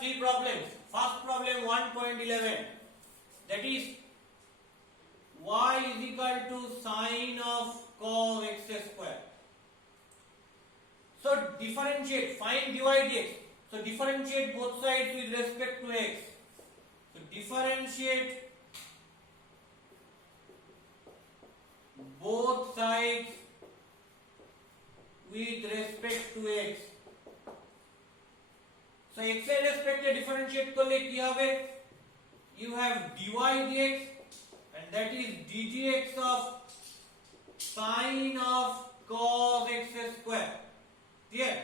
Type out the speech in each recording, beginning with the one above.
three problems. First problem 1.11, that is y is equal to sine of cos x square. So differentiate, find dy dx. So differentiate both sides with respect to x. So differentiate both sides with respect to x. So x এর রেসপেক্টে differentiate করলে কি হবে? You have dy dx and that is ddx of sine of cos x square. Clear?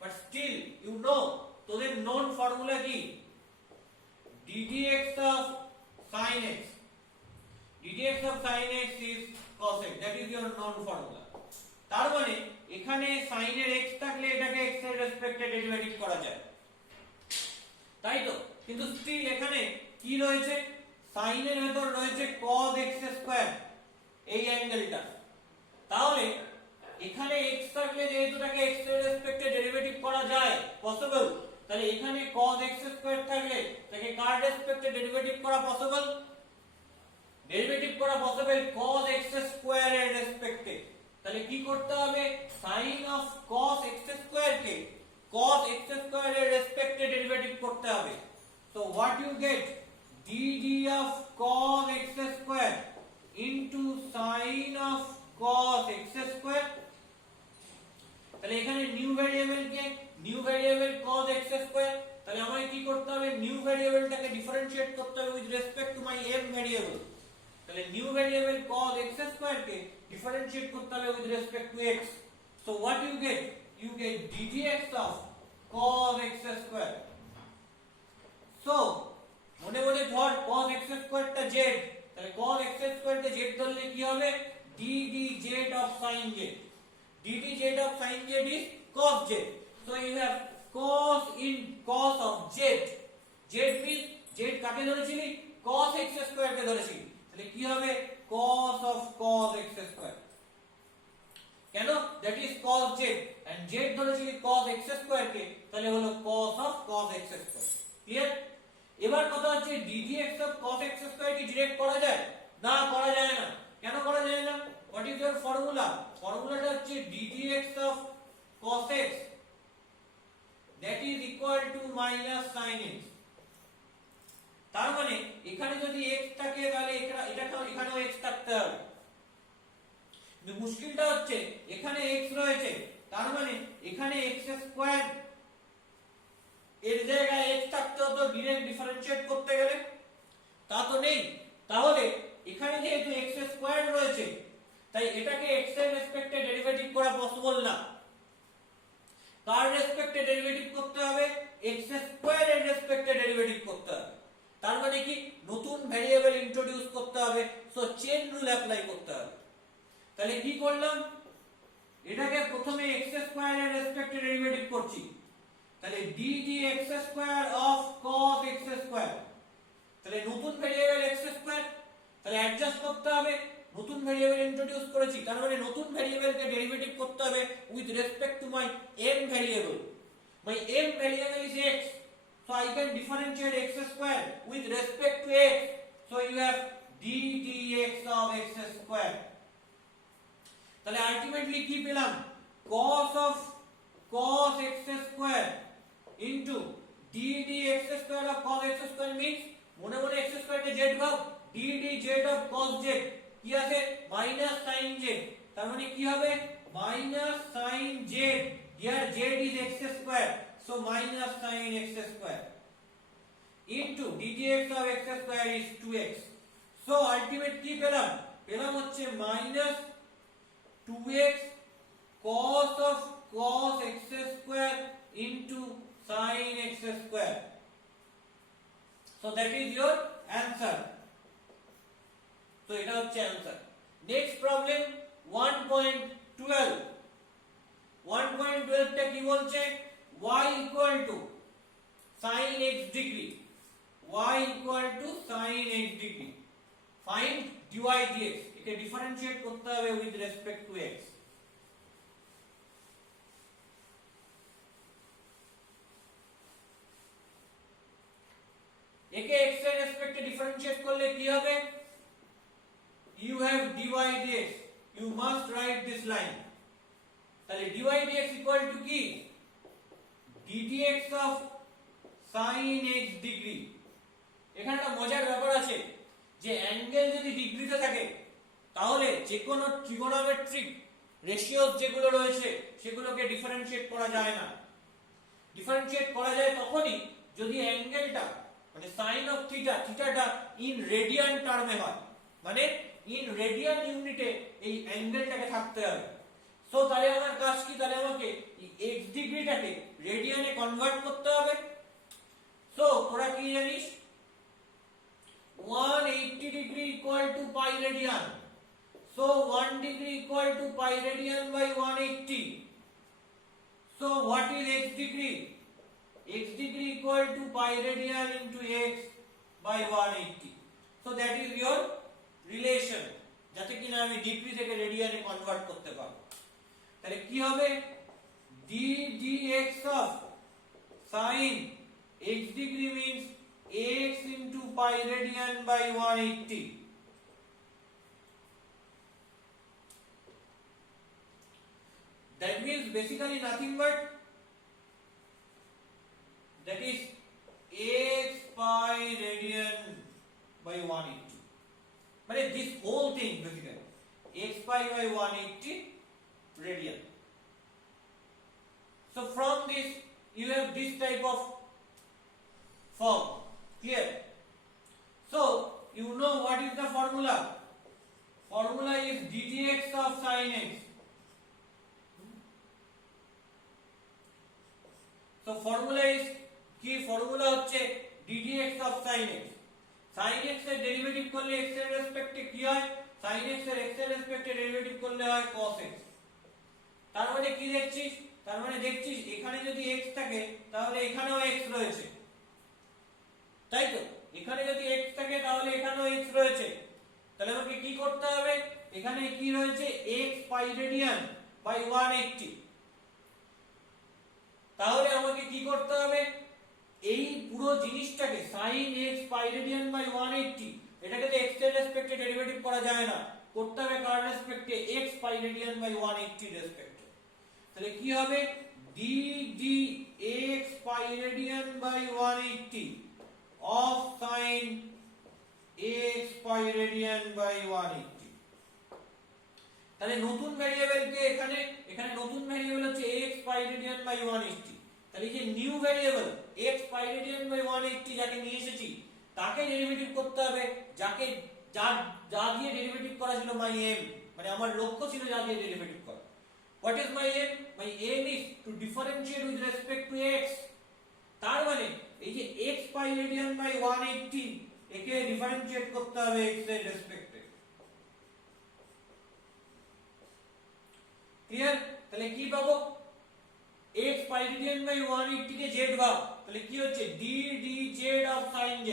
But still you know তোদের known formula কি? ddx of sin x. ddx of sin x is cos x. That is your known formula. তার মানে এখানে sin এর x থাকলে এটাকে x এর রেসপেক্টে derivative করা যায়, তাই তো? কিন্তু স্টিল এখানে কি রয়েছে? sin এর ভেতর রয়েছে cos x স্কয়ার, এই অ্যাঙ্গেলটা। তাহলে এখানে x থাকলে যেহেতু এটাকে x এর রেসপেক্টে ডেরিভেটিভ করা যায়, পসিবল, তাহলে এখানে cos x স্কয়ার থাকলে তাকে কার রেসপেক্টে ডেরিভেটিভ করা পসিবল? ডেরিভেটিভ করা পসিবল cos x স্কয়ার এর রেসপেক্টে। তাহলে কি করতে হবে? sin of cos x square K cos x square এর রেসপেক্টে ডেরিভেটিভ করতে হবে। So what you get? dd of cos x square into sin of cos x square। তাহলে এখানে নিউ ভেরিয়েবল কে new variable cos x square। তাহলে আমাকে কি করতে হবে? নিউ ভেরিয়েবলটাকে ডিফারেন্সিয়েট করতে হবে with respect to my m variable. তাহলে new variable cos x square কে ডিফারেন্সিয়েট করতে হবে with respect to x। So what you get? You get ddx of cos x square. So মনে মনে ধর cos x square টা z, তাহলে cos x square কে z ধরলে কি হবে? ddz of sin z. ddz of sin z is cos z. So you have cos in cos of z. Z means z কাকে ধরেছিলি? cos x square কে ধরেছিলি। তাহলে কি হবে? cos of cos x square। কেন? that is cos z and z ধরেছিলি cos x square কে, তাহলে হলো cos of cos x square। Clear? এবার কথা হচ্ছে ddx of cos x square কি ডিরেক্ট করা যায়? না, করা যায় না। কেন করা যায় না? what is your formula? ফর্মুলাটা হচ্ছে ddx of cos x that is equal to minus sin x। তার মানে এখানে যদি x থাকে তাহলে এখানেও x থাকতে হবে। কিন্তু মুশকিলটা হচ্ছে এখানে x রয়েছে, তার মানে এখানে x স্কয়ার এর জায়গায় x থাকতে হতো ডাইরেক্ট ডিফারেন্সিয়েট করতে গেলে, তা তো নেই। তাহলে এখানে যেহেতু x স্কয়ার রয়েছে তাই এটাকে x এর রেসপেক্টে ডেরিভেটিভ করা পসিবল না। কার রেসপেক্টে ডেরিভেটিভ করতে হবে? x স্কয়ার এর রেসপেক্টে ডেরিভেটিভ করতে হবে। তার মানে কি? নতুন ভেরিয়েবল ইন্ট্রোডিউস করতে হবে। সো চেইন রুল অ্যাপ্লাই করতে হবে। তাহলে কি করলাম? এটাকে প্রথমে x স্কয়ার এর রেসপেক্টে ডেরিভেটিভ করছি। তাহলে ddx square of cos x square. তাহলে নতুন ভেরিয়েবল x স্কয়ার, তাহলে অ্যাডজাস্ট করতে হবে। নতুন ভেরিয়েবল ইন্ট্রোডিউস করেছি, তার মানে নতুন ভেরিয়েবলকে ডেরিভেটিভ করতে হবে with respect to my m variable. My m variable is x, so I can differentiate x square with respect to x. So you have ddx of x square. তাহলে ultimately কি পেলাম? cos of cos x square into ddx square of cos x square means মনে মনে x square কে z ভাগ, ddz of cos z কি আছে? minus sin z। তার মানে কি হবে? minus sin z, here z is x square, so minus sin x square into ddx of x square is 2x. So ultimate কি পেলাম? পেলাম হচ্ছে minus 2x cos of cos x square into sin x square. So that is your answer. So এটা হচ্ছে answer. Next problem 1.12. 1.12 টা কি বলছে? y equal to sin x degree. Y equal to sin x degree. Find dy dx. একে differentiate করতে হবে with respect to x. একে x এর রেসপেক্টে ডিফারেন্সিয়েট করলে কি হবে? You have dy dx. You must write this line. তাহলে dy dx equal to কি? ddx of sin x degree. এখানে একটা মজার ব্যাপার আছে যে অ্যাঙ্গেল যদি ডিগ্রিতে থাকে তাহলে যে কোনো ট্রিগোনোমেট্রিক রেশিওস যেগুলো রয়েছে সেগুলোকে ডিফারেন্সিয়েট করা যায় না। ডিফারেন্সিয়েট করা যায় তখনই যদি অ্যাঙ্গেলটা মানে sin of থিটা থিটাটা ইন রেডিয়ান টার্মে হয়, মানে ইন রেডিয়ান ইউনিটে এই অ্যাঙ্গেলটাকে থাকতে হবে। সো তাহলে আমার কাজ কি? তাহলে আমাকে এই x ডিগ্রিটাকে রেডিয়ানে কনভার্ট করতে হবে। সো তোরা কি জানিস? 180 degree equal to pi radian. So 1 degree equal to pi radian by 180. So what is x degree? X degree equal to pi radian into x by 180. So that is your relation, যাতে কিনা আমি degree থেকে রেডিয়ানে convert করতে পারবো। তাহলে কি হবে? d dx of sin x degree means x into pi radian by 180. That means basically nothing but that is x pi radian by 180. But this whole thing basically x pi by 180 radian. So from this you have this type of form. Clear? So you know what is the formula? Formula is ddx of sin x. So formula is কি? formula হচ্ছে ddx of sin x. sin x এর derivative করলে x এর রেসপেক্টে কি হয়? sin x এর x এর রেসপেক্টে derivative করলে হয় cos x. তার মানে কি দেখছিস? তার মানে দেখছিস এখানে যদি x থাকে তাহলে এখানেও x রয়েছে, তাই তো? এখানে যদি x থাকে তাহলে এখানেও x রয়েছে। তাহলে আমাকে কি করতে হবে? এখানে কি রয়েছে? x pi radian by 180। তাহলে আমাকে কি করতে হবে? এই পুরো জিনিসটাকে sin x pi radian by 180 এটাকে তো x এর রেসপেক্টে ডেরিভেটিভ করা যায় না, করতে হবে কার রেসপেক্টে? x pi radian by 180 রেসপেক্টে। তাহলে কি হবে? d dx pi radian by 180 of sin x pi radian by 180। তাহলে নতুন ভেরিয়েবল কে এখানে নতুন ভেরিয়েবল হচ্ছে x pi radian by 180। তাহলে এই যে new variable x pi radian by 180 যাকে নিয়ে এসেছি তাকে ডেরিভেটিভ করতে হবে, যাকে যা দিয়ে ডেরিভেটিভ করা ছিল my aim, মানে আমার লক্ষ্য ছিল যা দিয়ে ডেরিভেটিভ করা। What is my aim? My aim is to differentiate with respect to x. তার মানে এই যে x pi radian by 180 একে ডিফারেন্সিয়েট করতে হবে x এর রেসপেক্টে। ক্লিয়ার? তাহলে কি পাবো? x pi radian by 180 K z ভাগ, তাহলে কি হচ্ছে? d dz of sin z।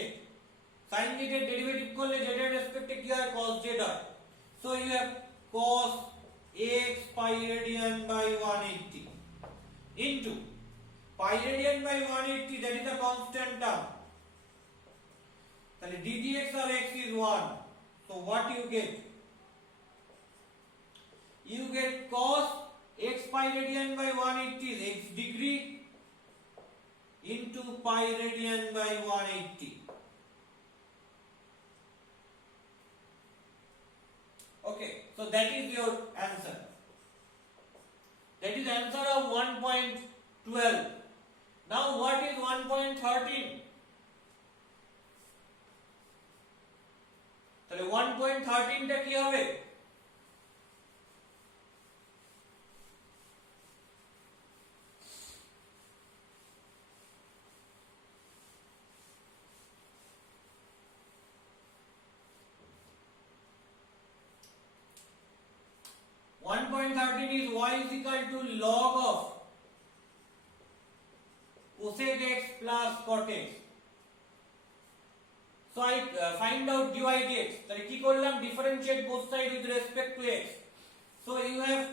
sin z এর ডেরিভেটিভ করলে z এর রেসপেক্টে কি হয়? cos z হয়। So you have cos x pi radian by 180 into pi radian by 180, that is a constant term. তাহলে d dx of x is 1. So what you get? You get cos x pi radian by 180 is x degree into pi radian by 180. Okay, so that is your answer. That is answer of 1.12. Now what is 1.13? তাহলে 1.13 টা কি হবে? is y is equal to log of cosec x plus cot x. So I find out dy dx. তাহলে কি করলাম? differentiate both sides with respect to x. So you have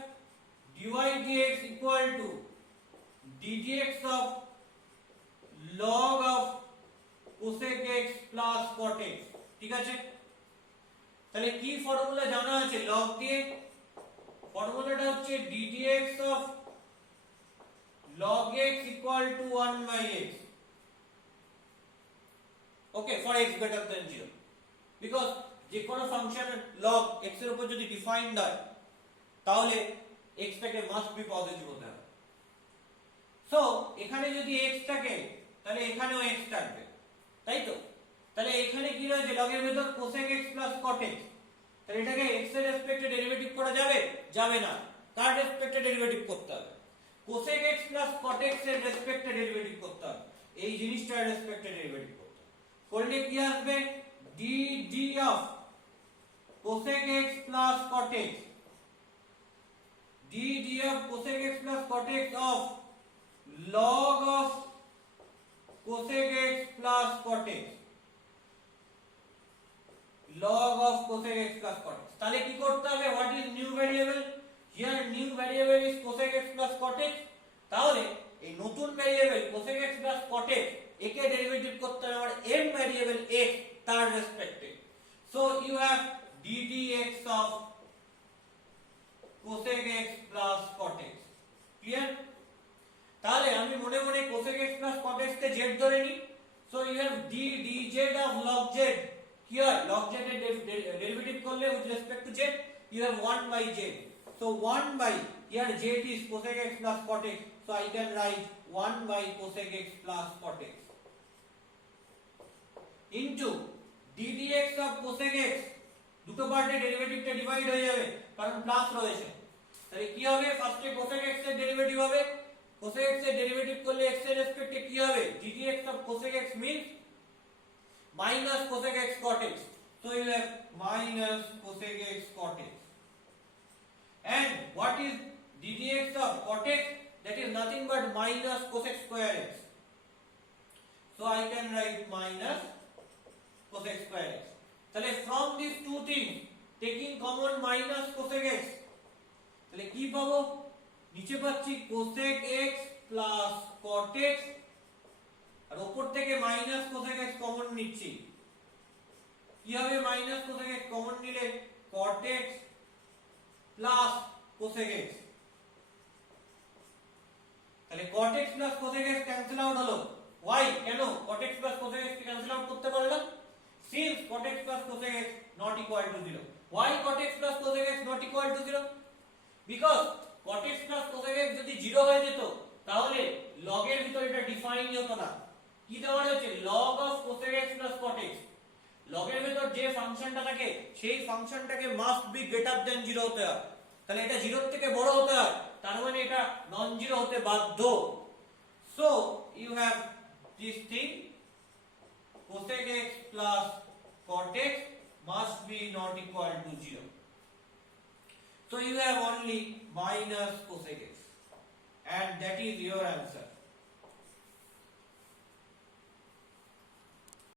dy dx equal to d dx of log of cosec x ঠিক আছে, তাহলে কি formula জানা আছে log dx, ফর্মুলাটা হচ্ছে ddx of log x equal to 1 by x, okay, for x greater than 0, because যে কোনো ফাংশন log x এর উপর যদি ডিফাইন্ড হয় তাহলে x টাকে মাস্ট বি পজিটিভ হতে হবে। সো এখানে যদি x থাকে তাহলে এখানেও x থাকবে, তাই তো? তাহলে এখানে কি রয়েছে log এর ভেতর cosec x plus cot x, তাহলে এটাকে x এর রেসপেক্টে ডেরিভেটিভ করা যাবে? যাবে না। কার রেসপেক্টে ডেরিভেটিভ করতে হবে? cosec x plus cot x এর রেসপেক্টে ডেরিভেটিভ করতে হবে, এই জিনিসটার রেসপেক্টে ডেরিভেটিভ করতে হবে। করলে কি আসবে? dd of cosec x plus cot x, dd of cosec x plus cot x of log of cosec x plus cot x, log of cosec x plus cot x। তাহলে কি করতে হবে? what is new variable? here new variable is cosec x plus cot x, তাহলে এই নতুন variable cosec x plus cot x একে derivative করতে হবে আমার m ভ্যারিয়েবল x তার রেসপেক্টে। so you have ddx of cosec x plus cot x, clear? তাহলে আমি মনে মনে cosec x plus cot x কে z ধরে নিই, so you have d dz of log z, কি হয়? log z এর ডেরিভেটিভ করলে with respect to z you have 1 by z, so 1 by, here z is cosec x plus cot x, so I can write 1 by cosec x plus cot x into ddx of cosec x, দুটো পার্টে ডেরিভেটিভটা divide হয়ে যাবে কারণ plus রয়েছে, তাহলে কি হবে? ফার্স্টে cosec x এর ডেরিভেটিভ হবে, cosec x এর ডেরিভেটিভ করলে x এর রেসপেক্টে কি হবে? ddx of cosec x means minus cosec x cot x, so you have minus cosec x cot x, and what is ddx of cot x? That is nothing but minus cosec square x, so I can write minus cosec square x। তাহলে from these two things taking common minus cosec x, তাহলে কি পাবো? নিচে পাচ্ছি cosec x plus cot x, আর উপর থেকে minus cosec x common নিচ্ছি, কি হবে? minus cosec x কমন নিলে cot x plus cosec x, তাহলে cot x plus cosec x cancel out হলো। why? কেন cot x plus cosec x কে cancel out করতে পারলাম? since cot x plus cosec x not equal to 0। why cot x plus cosec x not equal to 0? because cot x plus cosec x যদি 0 হয়ে যেত তাহলে log এর ভিতর এটা define হতো না। কি দেওয়া হয়েছে? log of cosec x plus cot x, log এর ভিতর যে ফাংশনটা থাকে সেই ফাংশনটাকে মাস্ট বি গ্রেটার দ্যান 0 হতে হয়, তাহলে এটা 0 এর থেকে বড় হতে হয়, তার মানে এটা নন জিরো হতে বাধ্য। so you have this thing cosec x plus cot x must be not equal to 0, so you have only minus cosec x, and that is your answer।